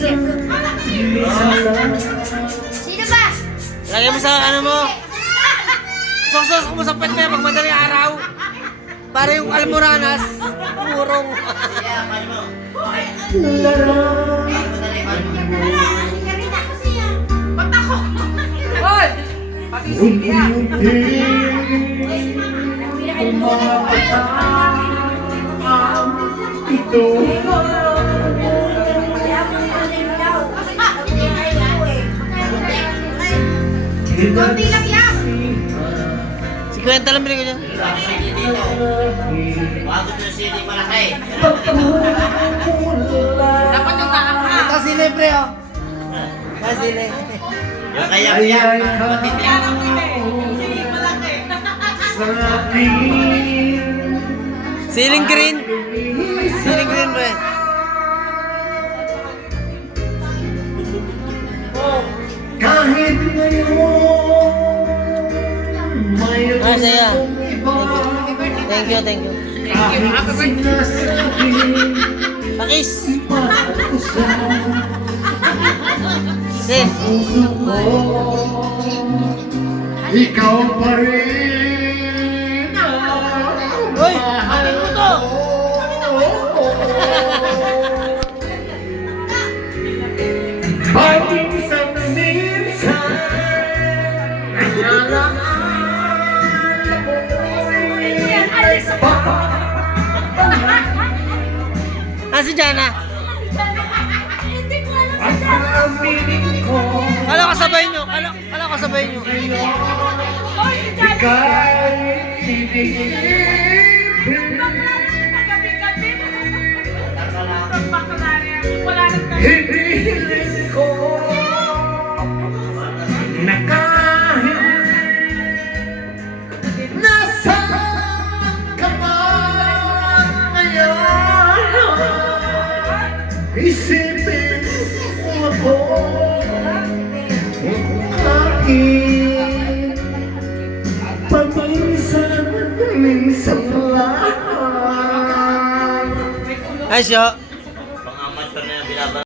Sino ba? Lagyan mo sa ano mo. Soksos mo sa pet mo pag madaling araw. Para yung almoranas, murong. Hoy! Pati siya. Konti lang yan. 50 lang bili ko dyan. Bago yung CD malaki. Dapat yung nakaka. Ito sili pre oh. Ito sili. Yung kaya yan, matindi. Yan ang pili. Sige, malaki. Siling green. Siling green pre. Kahit ngayon Ah, saya. Thank you, thank you. Thank you. Happy birthday. Pakis. Sige. ikaw pa rin ang Hoy, mahal ano to? Paminsan-minsan naalala Ah, si Jana. Hindi ko alam ang pag-aminin ko Kala ko sabay nyo. Kala ko sabay nyo. ika'y tinigil hinihiling ko na kahit nasaan ka man ngayon isipin mo ako kahit paminsan-minsan lang. Ay, siya. Pang-amateur na yung binaba.